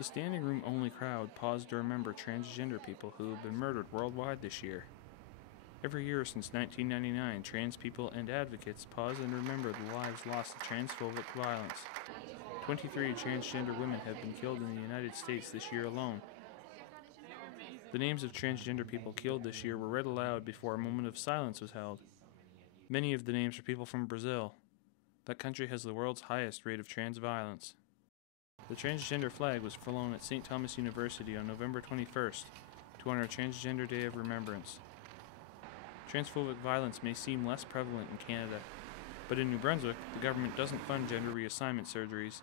The standing room only crowd paused to remember transgender people who have been murdered worldwide this year. Every year since 1999, trans people and advocates pause and remember the lives lost to transphobic violence. 23 transgender women have been killed in the United States this year alone. The names of transgender people killed this year were read aloud before a moment of silence was held. Many of the names are people from Brazil. That country has the world's highest rate of trans violence. The transgender flag was flown at St. Thomas University on November 21st to honor Transgender Day of Remembrance. Transphobic violence may seem less prevalent in Canada, but in New Brunswick, the government doesn't fund gender reassignment surgeries.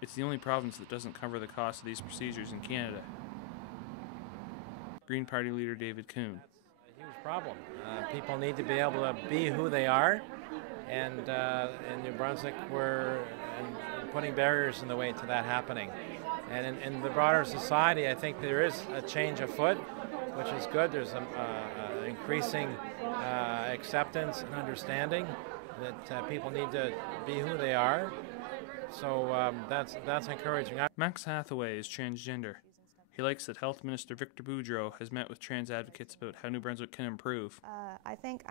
It's the only province that doesn't cover the cost of these procedures in Canada. Green Party leader David Coon. It's a huge problem. People need to be able to be who they are, and in New Brunswick we're putting barriers in the way to that happening. And in the broader society, I think there is a change afoot, which is good. There's an increasing acceptance and understanding that people need to be who they are. So that's encouraging. Max Hathaway is transgender. He likes that Health Minister Victor Boudreau has met with trans advocates about how New Brunswick can improve. I think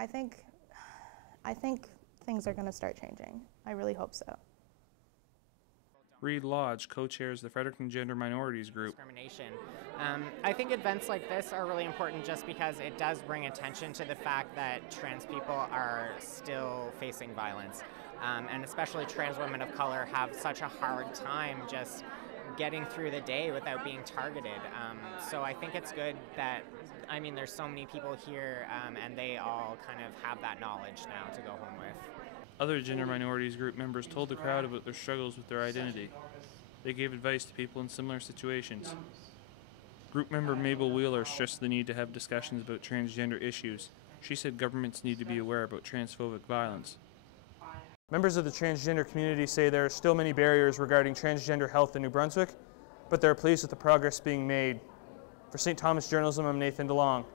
things are going to start changing. I really hope so. Reed Lodge co-chairs the Fredericton Gender Minorities Group. Discrimination. I think events like this are really important just because it does bring attention to the fact that trans people are still facing violence. And especially trans women of color have such a hard time just getting through the day without being targeted. So I think it's good that, there's so many people here and they all kind of have that knowledge now to go home with. Other gender minorities group members told the crowd about their struggles with their identity. They gave advice to people in similar situations. Group member Mabel Wheeler stressed the need to have discussions about transgender issues. She said governments need to be aware about transphobic violence. Members of the transgender community say there are still many barriers regarding transgender health in New Brunswick, but they're pleased with the progress being made. For St. Thomas Journalism, I'm Nathan DeLong.